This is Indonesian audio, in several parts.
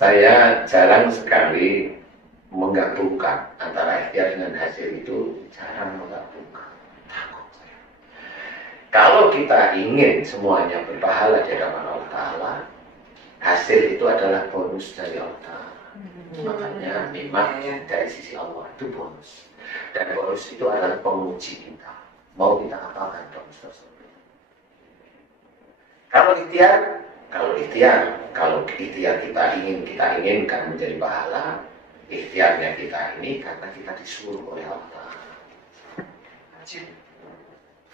Saya jarang sekali menggabungkan antara ikhtiar dengan hasil itu, jarang menggabungkan. Takut saya. Kalau kita ingin semuanya berpahala di hadapan Allah Ta'ala, hasil itu adalah bonus dari Allah Ta'ala. Makanya nikmat dari sisi Allah itu bonus. Dan bonus itu adalah penguji kita. Mau kita apakan bonus tersebut? Kalau ikhtiar kita inginkan menjadi pahala, ikhtiarnya kita ini karena kita disuruh oleh Allah Ta'ala.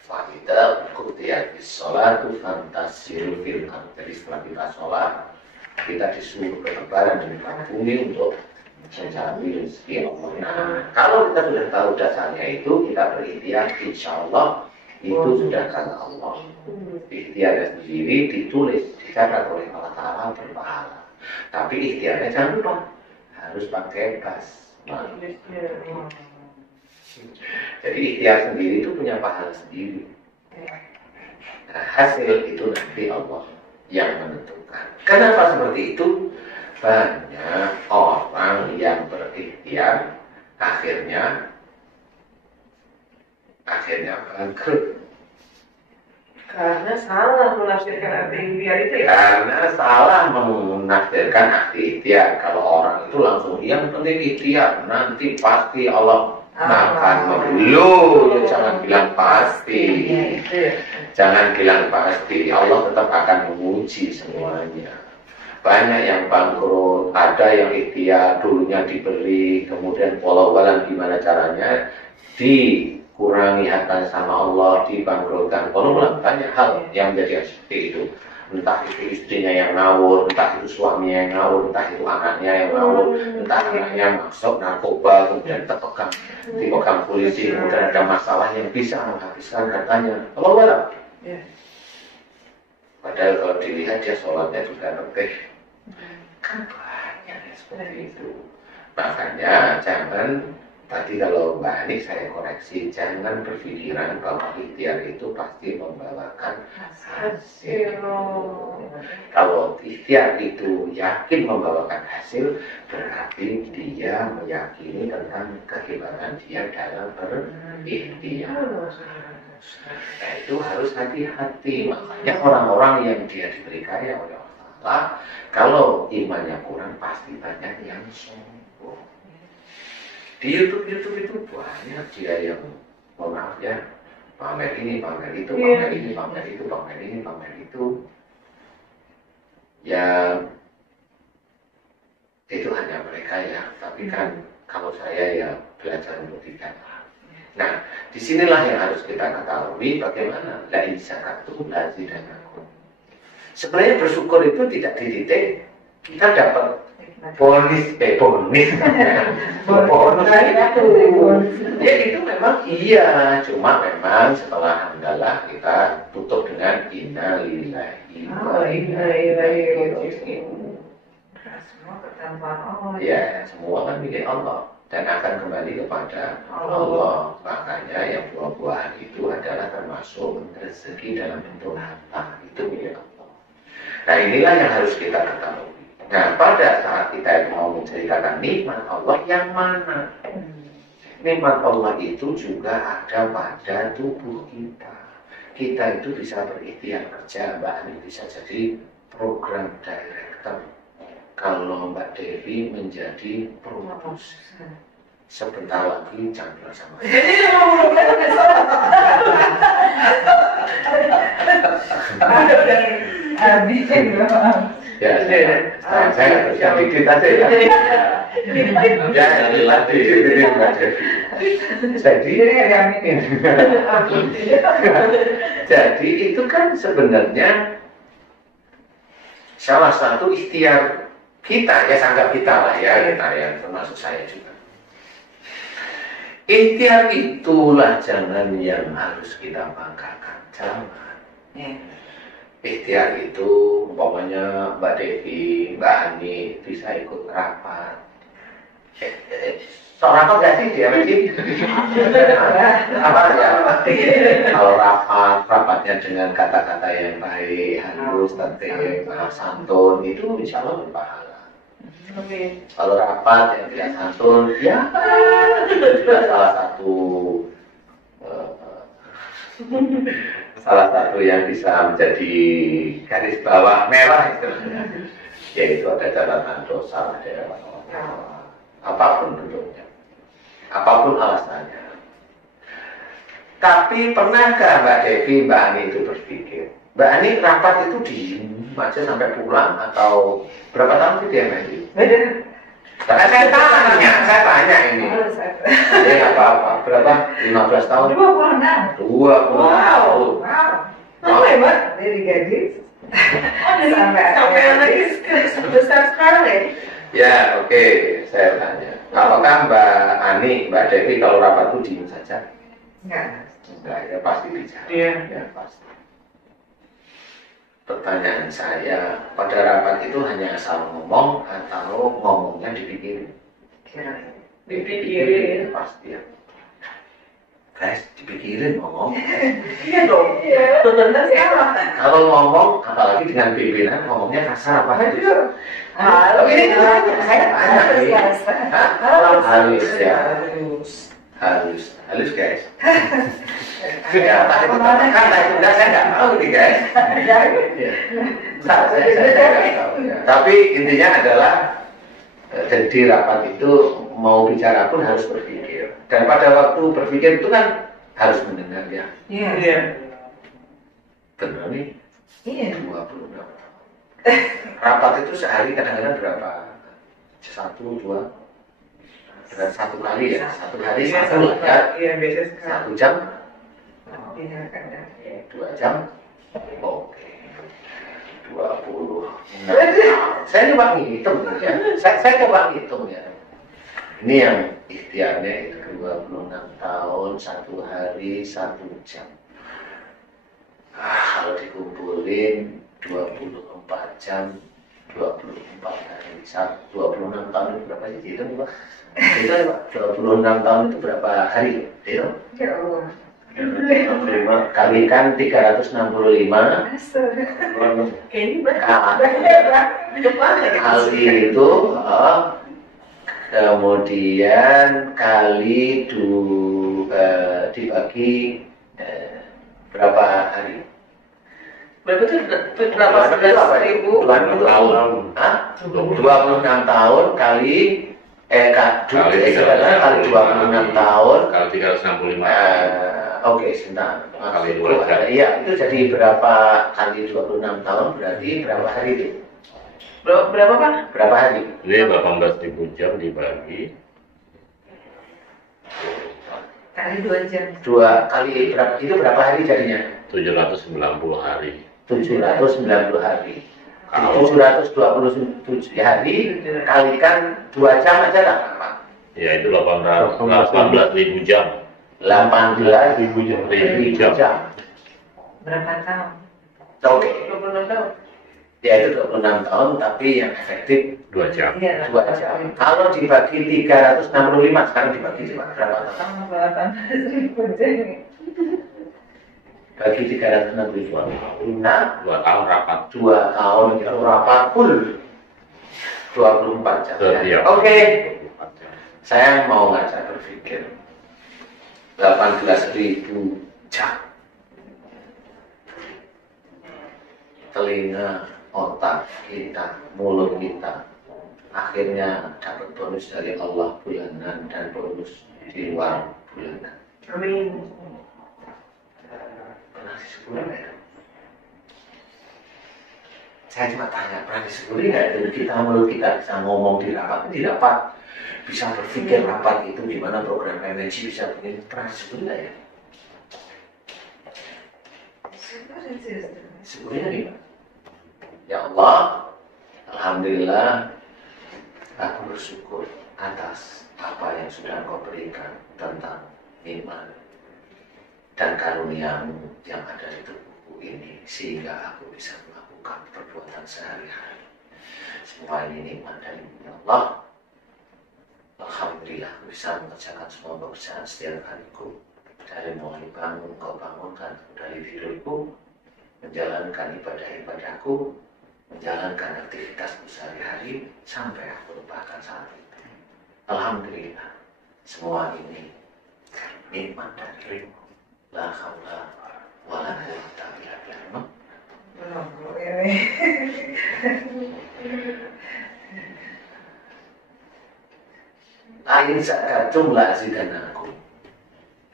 Fa'idha qudiyadis sholatu fantasiru fil ardh. Jadi setelah kita sholat, kita disuruh berlebaran di muka bumi untuk mencari rezeki Allah. Nah, kalau kita sudah tahu dasarnya itu, kita berikhtiar, insya Allah itu sudah karena Allah. Ikhtiarnya sendiri ditulis, dicatat oleh Allah Ta'ala berpahala. Tapi ikhtiarnya jangan lupa harus pakai kas. Jadi ikhtiar sendiri itu punya pahala sendiri. Nah, hasil itu nanti Allah yang menentukan. Kenapa seperti itu? Banyak orang yang berikhtiar akhirnya bangkrut. Karena salah menafsirkan arti ikhtiar itu ya? Karena salah menafsirkan arti ikhtiar. Kalau orang itu langsung yang penting ikhtiar, nanti pasti Allah makan ya jangan bilang pasti. Jangan bilang pasti. Allah tetap akan menguji semuanya. Banyak yang bangkrut, ada yang ikhtiar dulunya diberi, kemudian walau-walau gimana caranya dikurangi harta sama Allah, dibangkrutkan. Walau-walau banyak hal yang menjadi seperti itu. Entah itu istrinya yang ngawur, entah itu suaminya yang ngawur, entah itu anaknya yang ngawur, entah anaknya masuk narkoba, kemudian dipegang polisi, kemudian ada masalah yang bisa menghabiskan hartanya. Walau-walau. Padahal kalau dilihat dia sholatnya juga lebih. Kan banyak seperti itu. Makanya jangan, tadi kalau Mbak Ani saya koreksi, jangan berpikiran bahwa ikhtiar itu pasti membawakan hasil. Kalau ikhtiar itu yakin membawakan hasil, berarti dia meyakini tentang kehebatan dia dalam berikhtiar. Nah, itu harus hati-hati. Makanya orang-orang yang dia diberi kaya oleh Allah Ta'ala, kalau imannya kurang pasti banyak yang sombong. Di YouTube itu banyak dia yang maaf ya, pamer ini, pamer itu, pamer ini, pamer itu, pamer ini, pamer itu. Ya itu hanya mereka ya. Tapi kan kalau saya ya belajar untuk tidak. Nah, disinilah yang harus kita ketahui bagaimana la in syakartum la azidannakum. Sebenarnya bersyukur itu tidak di titik kita dapat bonus. Ya itu memang iya, cuma memang setelah alhamdulillah kita tutup dengan innalillahi wa inna ilaihi raji'un. Ya, semua kan milik Allah dan akan kembali kepada Allah. Makanya yang buah-buahan itu adalah termasuk rezeki dalam bentuk harta, itu milik Allah. Nah, inilah yang harus kita ketahui. Nah, pada saat kita mau menceritakan nikmat Allah yang mana? Nikmat Allah itu juga ada pada tubuh kita. Kita itu bisa berikhtiar kerja, Mbak Ani bisa jadi program director. Kalau Mbak Devi menjadi produser, sebentar lagi jangan sama saya. Ya, saya harus dikit aja ya. Ya, latih Mbak Devi. Jadi itu kan sebenarnya salah satu ikhtiar kita, ya sanggap kita lah ya, kita yang termasuk saya juga. Ikhtiar itulah jangan yang harus kita banggakan, jangan. Ikhtiar itu, umpamanya Mbak Devi, Mbak Ani bisa ikut rapat. Rapat gak sih dia Devi? Apa ya? Kalau rapatnya dengan kata-kata yang baik, halus, tertib, santun, itu insya Allah berpahala. Amin. Kalau rapat yang tidak santun, ya itu juga eh, salah satu yang bisa menjadi garis bawah merah istilahnya, yaitu ada catatan dosa, ada apapun bentuknya, apapun alasannya. Tapi pernahkah Mbak Devi, Mbak Ani itu berpikir, Mbak Ani rapat itu diem aja sampai pulang atau berapa tahun sih dia ngaji? Karena saya tanya ini. Ini nggak apa-apa. Berapa? 15 tahun? 26. 20 tahun. Wow, hebat dari gadis. Sampai anaknya sebesar sekarang ya? Ya, oke. Saya tanya. Apakah Mbak Ani, Mbak Devi kalau rapat itu diem saja? Enggak. Enggak, ya pasti bicara. Iya. Ya pasti. Pertanyaan saya, pada rapat itu hanya asal ngomong atau ngomongnya dipikirin? Dipikirin. Pasti ya. Guys, dipikirin ngomong. Iya dong. Iya. Benar siapa? Kalau ngomong, apalagi dengan pimpinan, ngomongnya kasar apa? Aduh. Halo, ini saya tanya nih. Halus ya. Halus guys. Ya, tadi kata itu enggak, saya nggak tahu nih guys. Saya nggak tahu. Tapi intinya adalah jadi rapat itu mau bicara pun harus berpikir. Dan pada waktu berpikir itu kan harus mendengar ya. Iya. Benar nih. Iya. 26 tahun. Rapat itu sehari kadang-kadang berapa? 1, 2, dan 1 kali ya. 1 hari 1 ya. Iya, biasa sekali. 1 jam. Iya, kadang. 2 jam. Oke. 20. Saya coba ngitung ya. Saya coba ngitung ya. Ini yang ikhtiarnya itu 26 tahun, 1 hari, 1 jam. Kalau dikumpulin 24 jam, 24 hari, 26 tahun itu berapa sih? Itu Pak? Itu Pak, 26 tahun itu berapa hari? Itu? Ya Allah. Kalikan 365 Kayaknya banyak. Kali itu kemudian kali dibagi berapa hari? Berapa tuh? Berapa 11.000? 26 tahun. 26 tahun kali kali 26 tahun Kalau 365 oke, sebentar. Kali 2 jam. Iya, itu jadi berapa kali 26 tahun berarti berapa hari itu? Berapa Pak? Berapa hari? Jadi 18.000 jam dibagi Kali 2 jam. 2 kali berapa? Itu berapa hari jadinya? 790 hari. 790 hari. Kalau 727 hari kalikan 2 jam aja lah, Pak. ya itu 18.000 jam. 18.000 jam. Berapa tahun? Oke. 26 tahun. Ya itu 26 tahun tapi yang efektif 2 jam. Iya. 2 jam. Kalau dibagi 365 sekarang dibagi coba berapa tahun? Sama 18.000 jam. Bagi 365. Nah, 2 tahun rapat. 2 tahun itu rapat full 24 jam. Setiap. Oke. 24 jam. Saya mau ngajak berpikir 18.000 jam. Telinga, otak kita, mulut kita akhirnya dapat bonus dari Allah bulanan dan bonus di luar bulanan. Amin. Pernah disyukuri nggak ya? Saya cuma tanya, pernah disyukuri nggak itu kita mulut kita bisa ngomong di rapat, bisa berpikir rapat itu gimana program MNC bisa begini, pernah disyukuri nggak ya? Syukuri nggak nih? Ya Allah, alhamdulillah, aku bersyukur atas apa yang sudah Engkau berikan tentang iman dan karuniamu yang ada di tubuhku ini, sehingga aku bisa melakukan perbuatan sehari-hari. Semua ini nikmat dari Allah. Alhamdulillah, aku bisa mengerjakan semua pekerjaan setiap hariku. Dari mulai bangun, kau bangunkan, dari tidurku, menjalankan ibadah-ibadahku, menjalankan aktivitas sehari-hari sampai aku lupakan saat itu. Alhamdulillah, semua ini nikmat dari la haula wala quwwata illa billah. Lain sakatum la azidanakum.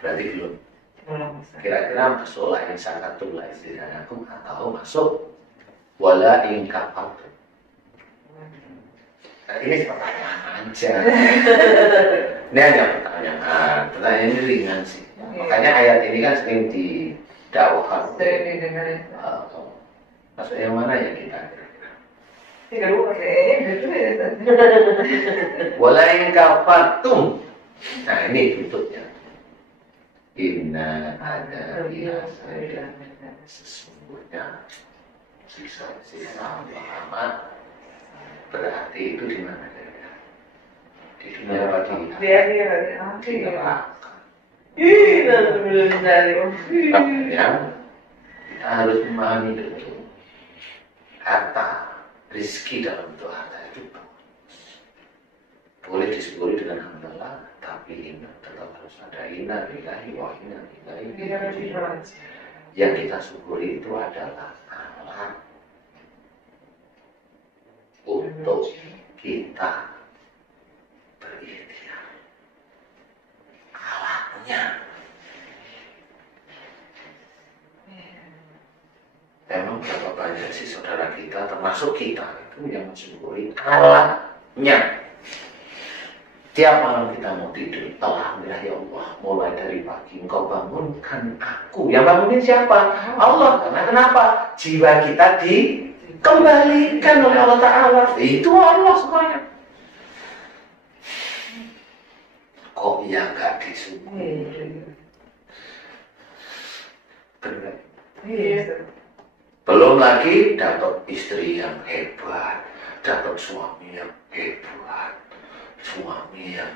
Berarti belum. Kira-kira masuk lain sakatum la azidanakum atau masuk wala in kafartum. Nah, ini pertanyaan aja. Ini hanya pertanyaan. Pertanyaan ini ringan sih. Makanya ayat ini kan sering didakwakan. Sering didengarin. Masuk yang mana ya kita kira-kira? Tiga dua kayaknya gitu ya. Wala in kafartum. Nah ini bentuknya. Inna ada sesungguhnya sisa-sisa Muhammad. Berarti itu di mana ya? Di dunia apa di Dia neraka? belum dari. Makanya kita harus memahami betul. Harta, rezeki dalam bentuk harta itu boleh disyukuri dengan hamdalah, tapi ingat tetap harus ada inna lillahi wa inna ilaihi raji'un. Yang kita syukuri itu adalah alat untuk kita berikhtiar. Alatnya. Emang berapa banyak sih saudara kita, termasuk kita itu yang mensyukuri alatnya. Tiap malam kita mau tidur, alhamdulillah ya Allah, mulai dari pagi engkau bangunkan aku. Yang bangunin siapa? Allah. Karena kenapa? Jiwa kita dikembalikan oleh Allah Ta'ala. Itu Allah semuanya. Kok yang gak disyukuri? Benar. Belum lagi dapat istri yang hebat, dapat suami yang hebat, suami yang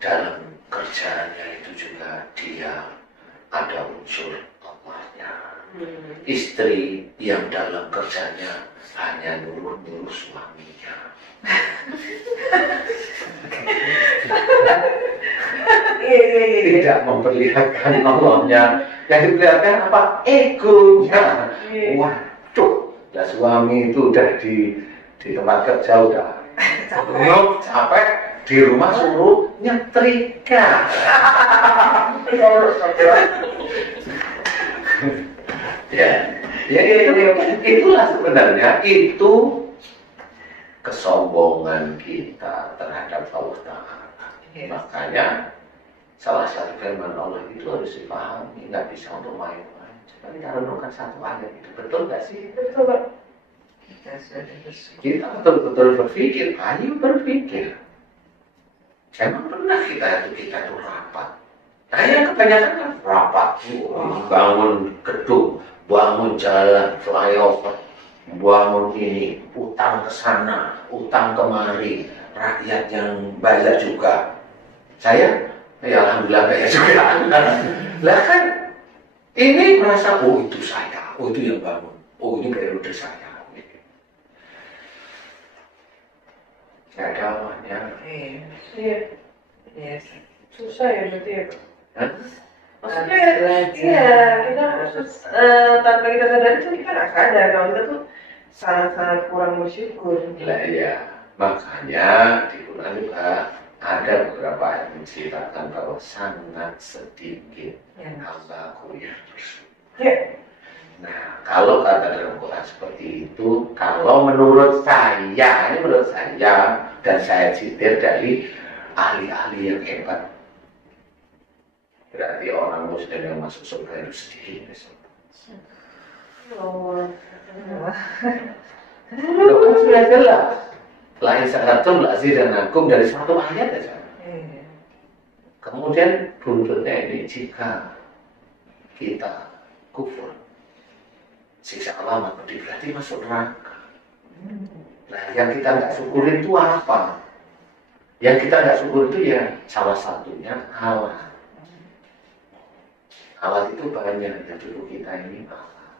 dalam kerjaannya itu juga dia ada unsur Allahnya. Istri yang dalam kerjanya hanya nyuruh-nyuruh suaminya. Tidak memperlihatkan Allahnya. Yang diperlihatkan apa? Egonya. Waduh, ya suami itu udah di tempat kerja udah capek, di rumah suruh nyetrika. Ya itulah sebenarnya itu kesombongan kita terhadap Allah Ta'ala. Makanya salah satu firman Allah itu harus dipahami, nggak bisa untuk main-main. Coba kita renungkan satu ayat itu, betul nggak sih? Betul, Pak. Kita betul-betul berpikir, ayo berpikir. Emang pernah kita tuh rapat? Nah yang kebanyakan kan rapat, bangun gedung, bangun jalan, flyover, bangun ini, utang ke sana, utang kemari, rakyat yang bayar juga. Saya, ya alhamdulillah bayar juga. Lah kan, ini merasa, oh itu saya, oh itu yang bangun, oh ini periode saya. Gak ada awalnya. Iya. Susah ya berarti ya. Maksudnya, kita tanpa kita sadari tuh kita nggak sadar kalau kita tuh sangat-sangat kurang bersyukur. Lah ya, makanya di Quran juga ada beberapa ayat menceritakan bahwa sangat sedikit hambaku yang bersyukur. Ya. Nah, kalau kata dalam Quran seperti itu, kalau menurut saya, ini menurut saya, dan saya citir dari ahli-ahli yang hebat, berarti orang Muslim yang masuk surga itu sedikit. Loh, kan sudah jelas. Lain sakatum lazidanakum dari satu ayat aja. Kemudian buntutnya ini jika kita kufur, siksa Allah mati berarti masuk neraka. Nah, yang kita nggak syukur itu apa? Yang kita nggak syukur itu ya salah satunya alat. Alat itu banyak yang dulu kita ini alat.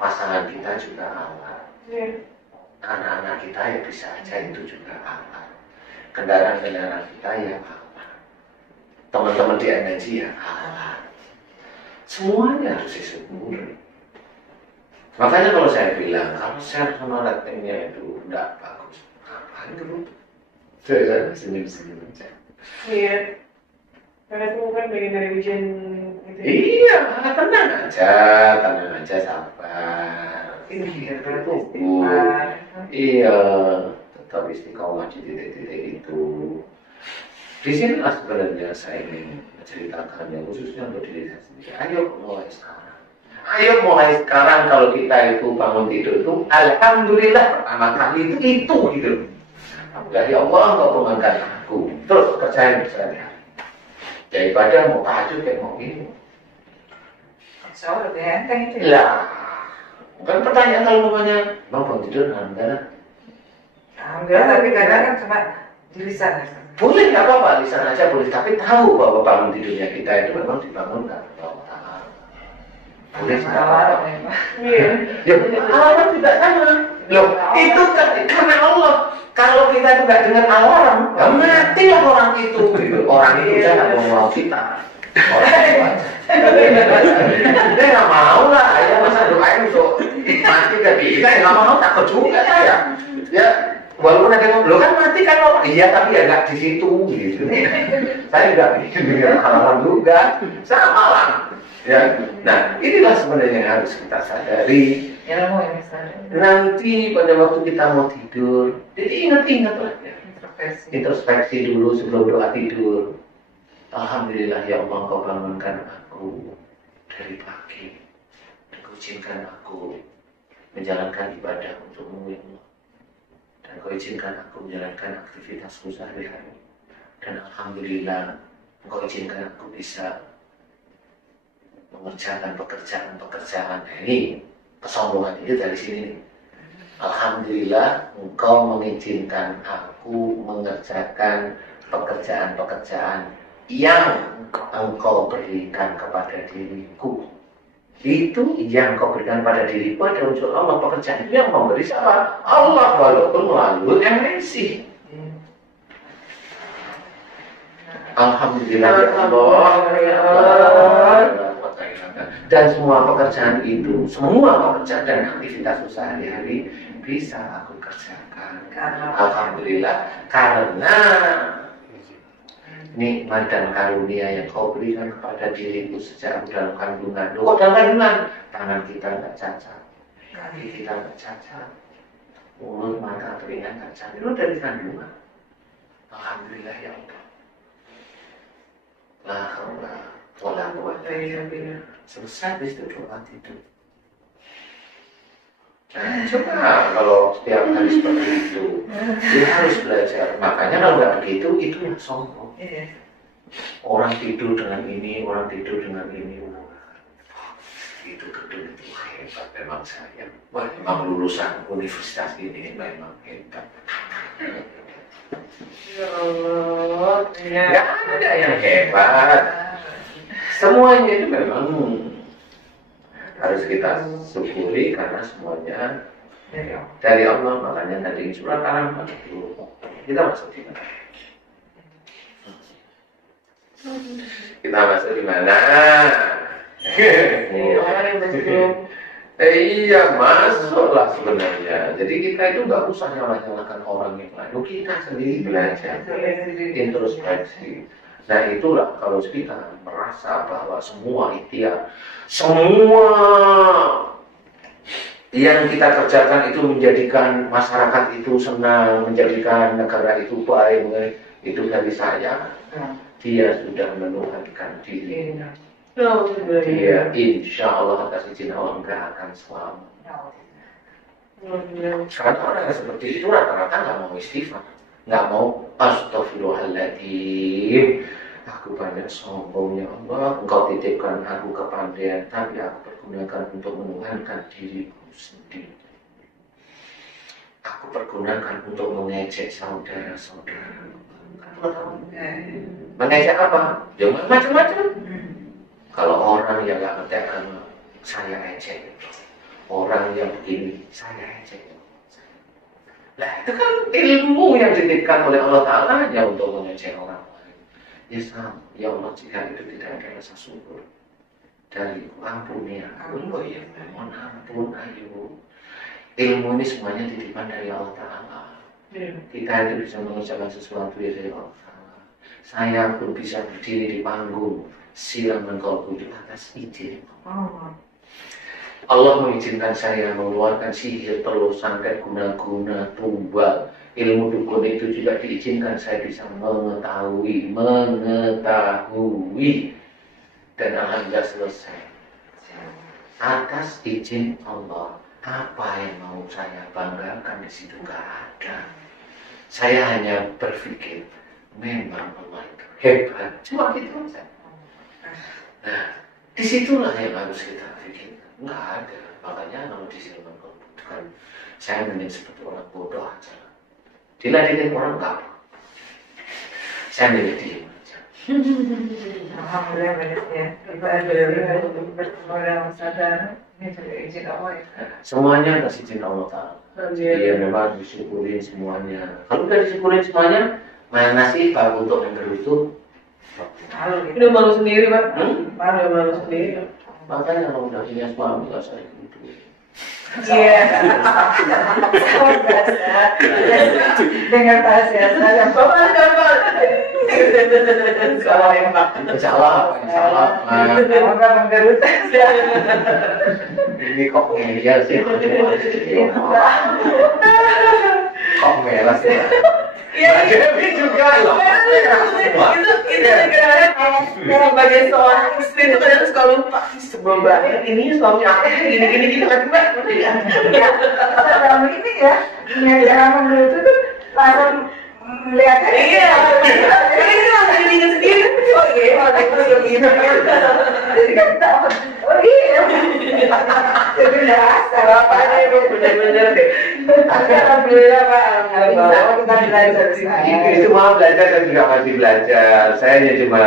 pasangan kita juga Allah. Iya. Anak-anak kita ya bisa aja itu juga Allah. Kendaraan-kendaraan kita ya Allah. Teman-teman di energi ya Allah. Semuanya harus disyukuri. Makanya kalau saya bilang, kalau share sama ratingnya itu enggak bagus, ngapain dulu? Saya senyum-senyum aja. Iya. Karena itu kan bagian dari ujian gitu. Iya, tenang aja, sabar. Iya, bertumbuh. Iya, tetap istiqomah di titik-titik itu. Di sinilah sebenarnya saya ingin menceritakan yang khususnya untuk diri saya sendiri. Ayo mulai sekarang kalau kita itu bangun tidur itu, alhamdulillah pertama kali itu gitu. Dari Allah engkau pengangkat aku. Terus percaya saya. Daripada mau tahajud kayak mau ini. So lebih enteng itu ya. Lah, kan pertanyaan kalau namanya bang bangun tidur enggak? Enggak, tapi kadang kan cuma di lisan. Boleh nggak apa-apa, lisan aja boleh. Tapi tahu bahwa bangun tidurnya kita itu memang dibangunkan oleh Allah Ta'ala. Boleh sih nggak apa-apa. Iya. Ya, alarm tidak sama. Loh, itu karena Allah. Kalau kita itu nggak dengar alarm, ya matilah orang itu. Orang itu jangan mau kita. Orang itu aja. Dia nggak mau lah. Ya masa doain untuk mati ke kita, ya nggak mau, takut juga saya. Ya, walaupun ada yang lo kan mati kan orang. Iya, tapi ya nggak di situ gitu. Saya nggak bikin dengar alarm juga. Sama lah. Ya, nah inilah sebenarnya yang harus kita sadari. Ilmu yang misalnya. Nanti pada waktu kita mau tidur, jadi ingat-ingat lah ya. Introspeksi dulu sebelum doa tidur. Alhamdulillah ya Allah, kau bangunkan aku dari pagi. Kau izinkan aku menjalankan ibadah untukmu ya Allah. Dan kau izinkan aku menjalankan aktivitasku sehari-hari. Dan Alhamdulillah, kau izinkan aku bisa mengerjakan pekerjaan-pekerjaan. Nah, ini kesombongan itu dari sini. Alhamdulillah, engkau mengizinkan aku mengerjakan pekerjaan-pekerjaan yang engkau berikan kepada diriku. Itu yang engkau berikan pada diriku adalah untuk Allah. Pekerjaan itu yang memberi siapa? Allah, walaupun melalui MNC. Alhamdulillah ya Allah. Dan semua pekerjaan itu, semua pekerjaan dan aktivitas sehari-hari bisa aku kerjakan. Alhamdulillah, karena nikmat dan karunia yang kau berikan kepada diriku sejak dalam kandungan. Kok dalam kandungan? Tangan kita nggak cacat, kaki kita nggak cacat, mulut, mata, telinga nggak cacat. Itu dari kandungan. Alhamdulillah ya Allah. La haula wala quwwata illa billah. Selesai itu doa tidur. Nah, coba kalau setiap hari seperti itu, dia harus belajar. Makanya kalau nggak begitu, itu yang sombong. Orang tidur dengan ini, orang tidur dengan ini. Itu gedung itu hebat memang saya. Wah, memang lulusan universitas ini memang hebat. Ya Allah. Nggak ada yang hebat. Semuanya itu memang harus kita syukuri karena semuanya dari Allah. Makanya tadi surat Al-Anfal itu kita masuk di mana? Kita masuk di mana? Orang yang belum. Iya, masuklah sebenarnya. Jadi kita itu nggak usah nyalahkan orang yang lain. Kita sendiri belajar, introspeksi. Nah itulah kalau kita merasa bahwa semua ikhtiar, semua yang kita kerjakan itu menjadikan masyarakat itu senang, menjadikan negara itu baik, itu dari saya, dia sudah menuhankan diri. Dia insya Allah atas izin Allah enggak akan selamat. Karena orang yang seperti itu rata-rata nggak mau istighfar, nggak mau astagfirullahaladzim. Aku banyak sombong ya Allah, engkau titipkan aku kepandaian, tapi aku pergunakan untuk menuhankan diriku sendiri. Aku pergunakan untuk mengejek saudara-saudara. Mengejek apa? Jangan macam-macam. Kalau orang yang nggak ngerti agama, saya ejek. orang yang begini, saya aja. Nah itu kan ilmu yang dititipkan oleh Allah Ta'ala hanya untuk mengejek orang lain. Ya sama, ya Allah jika itu tidak ada rasa syukur dari ampun ya ampun, oh ya mohon ampun, ayo. Ilmu ini semuanya titipan dari Allah Ta'ala. Kita itu bisa mengucapkan sesuatu ya dari Allah Ta'ala. Saya pun bisa berdiri di panggung silang mengkolku di atas izin Allah mengizinkan saya mengeluarkan sihir, telur, santet, guna-guna, tumbal. Ilmu dukun itu juga diizinkan saya bisa mengetahui. Dan alhamdulillah selesai. Atas izin Allah, apa yang mau saya banggakan di situ gak ada. Saya hanya berpikir, memang Allah itu hebat. Cuma gitu saja. Nah, disitulah yang harus kita pikirkan. Nggak ada, makanya kalau di sini kan saya mending seperti orang bodoh aja. Diladenin orang nggak apa, saya mending diem aja. Alhamdulillah banyak ya. Ibadah bertemu dalam sadar ini juga izin Allah ya. Semuanya atas izin Allah Ta'ala. Iya memang disyukurin semuanya. Kalau udah disyukurin semuanya, mana sih bab untuk menggerutu? Udah malu sendiri Pak. Malu sendiri. Makanya kalau udah punya suami nggak saya gitu. Iya. Dengan bahasa saya. Bapak. Salah ya Pak. Salah. Semoga menggerut. Ini kok ngeyel sih? Kok melas sih? Iya, Dewi juga loh. Itu kadang-kadang sebagai seorang istri itu kadang suka lupa. Sebelum banget ini suami aku gini kan Mbak. Ya, dalam ini ya, jangan menggerut itu langsung lihat aja. Iya. Ini langsung diingat sendiri. Oh iya, aku gitu. Jadi kan tahu. Oh iya. Jadi nggak asal apa aja itu Bener-bener deh. Alhamdulillah Pak. Alhamdulillah kita belajar Itu mau belajar dan juga masih belajar. Saya hanya cuma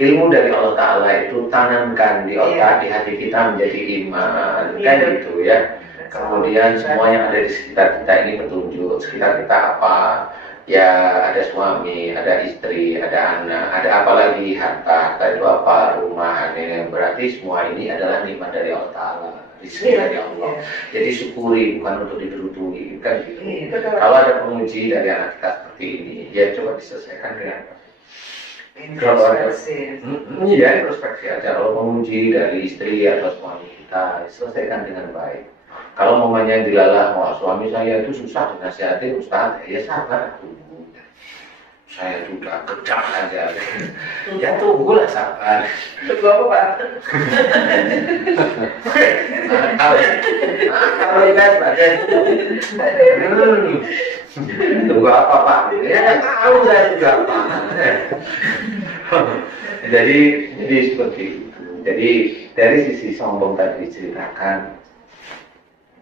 ilmu dari Allah Ta'ala itu tanamkan di otak, di hati kita menjadi iman, kan gitu ya. Kemudian semua yang ada di sekitar kita ini petunjuk. Sekitar kita apa? Ya ada suami, ada istri, ada anak, ada apa lagi harta itu apa, rumah, ini berarti semua ini adalah nikmat dari Allah Ta'ala, rezeki dari Allah. Jadi syukuri, bukan untuk digerutui, kan gitu. Kalau ada penguji dari anak kita seperti ini, ya coba diselesaikan dengan iya introspeksi aja. Kalau menguji dari istri atau suami kita, selesaikan dengan baik. Kalau mamanya dilalah, wah suami saya itu susah dinasihatin Ustaz, ya sabar tunggu. Saya sudah gedang aja. Ya tunggulah sabar. Tunggu apa Pak? Kalau kita sebagai tunggu apa Pak? Ya tahu saya juga Pak. Jadi seperti itu. Jadi dari sisi sombong tadi diceritakan,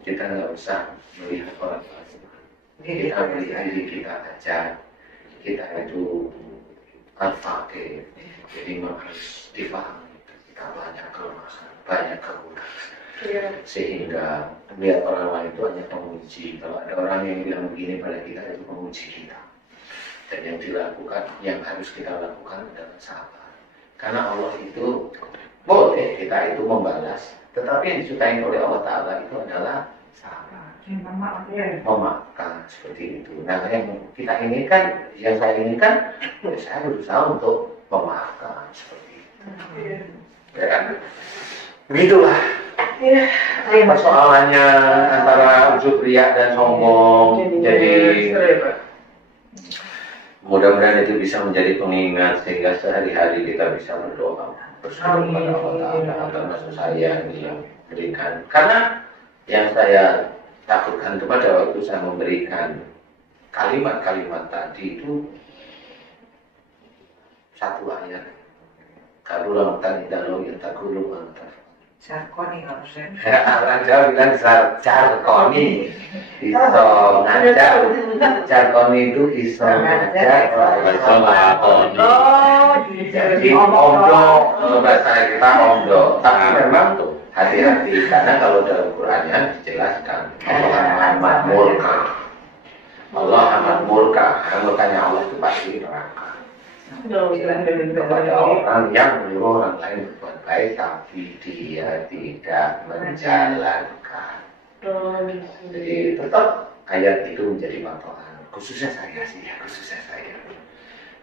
kita nggak usah melihat orang lain. Kita melihat diri kita aja. Kita itu al-faqih, jadi harus dipahami kita banyak kelemahan, banyak kekurangan, sehingga melihat orang lain itu hanya penguji. Kalau ada orang yang bilang begini pada kita, itu penguji kita. Dan yang dilakukan, yang harus kita lakukan adalah sabar. Karena Allah itu boleh kita itu membalas, tetapi yang disukai oleh Allah Ta'ala itu adalah sabar. Memaafkan seperti itu. Nah yang kita inginkan, yang saya inginkan, ya saya berusaha untuk memaafkan seperti itu. Ya kan? Begitulah. Persoalannya antara ujub riya dan sombong. Jadi mudah-mudahan itu bisa menjadi pengingat sehingga sehari-hari kita bisa berdoa bersyukur kepada Allah Ta'ala, termasuk saya ini yang berikan. Karena yang saya takutkan itu pada waktu saya memberikan kalimat-kalimat tadi itu satu ayat. Karulang tanidalo yang takulu mantar. Jarkoni harusnya. Orang Jawa bilang jarkoni. Iso ngajar. Jarkoni itu iso ngajar. Iso lakoni. Jadi omdo, bahasa kita omdo. Tapi memang tuh hati-hati karena kalau dalam Qurannya dijelaskan Allah amat murka. Allah amat murka, karena murkanya Allah itu pasti neraka. Kepada orang yang menyuruh orang lain berbuat baik tapi dia tidak menjalankan. Jadi tetap ayat itu menjadi patokan. Khususnya saya sih, khususnya saya.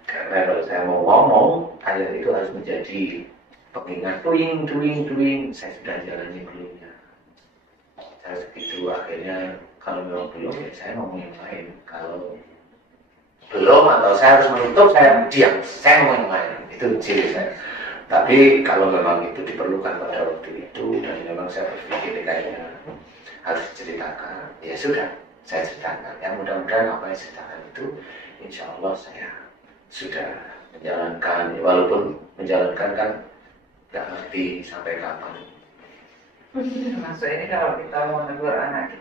Karena kalau saya mau ngomong, ayat itu harus menjadi pengingat. Tuing, saya sudah jalani belumnya. Saya segitu akhirnya kalau memang belum, ya saya ngomong yang lain. Kalau belum atau saya harus menutup, saya diam, saya ngomong yang lain. Itu ciri saya. Tapi kalau memang itu diperlukan pada waktu itu dan memang saya berpikir kayaknya harus diceritakan, ya sudah, saya ceritakan. Yang mudah-mudahan apa yang saya ceritakan itu, insya Allah saya sudah menjalankan. Walaupun menjalankan kan nggak ngerti sampai kapan. Maksud ini kalau kita mau negur anak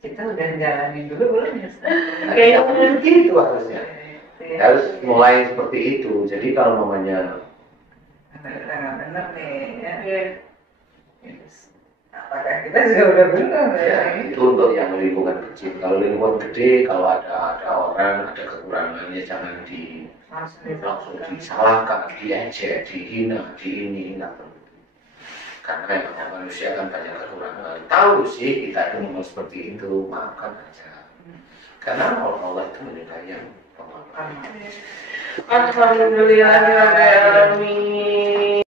kita udah jalanin dulu belum ya? Kayaknya gitu harusnya. Harus mulai seperti itu. Jadi kalau mamanya nggak benar nih ya. Apakah kita juga udah benar ya, itu untuk yang lingkungan kecil. Kalau lingkungan gede, kalau ada orang ada kekurangannya jangan langsung disalahkan, diejek, dihina, ini nggak perlu. Karena memang manusia kan banyak kekurangan. Tahu sih kita itu memang seperti itu, maafkan aja. Karena Allah itu menyukai yang pemaafan. Alhamdulillahirobbilalamin.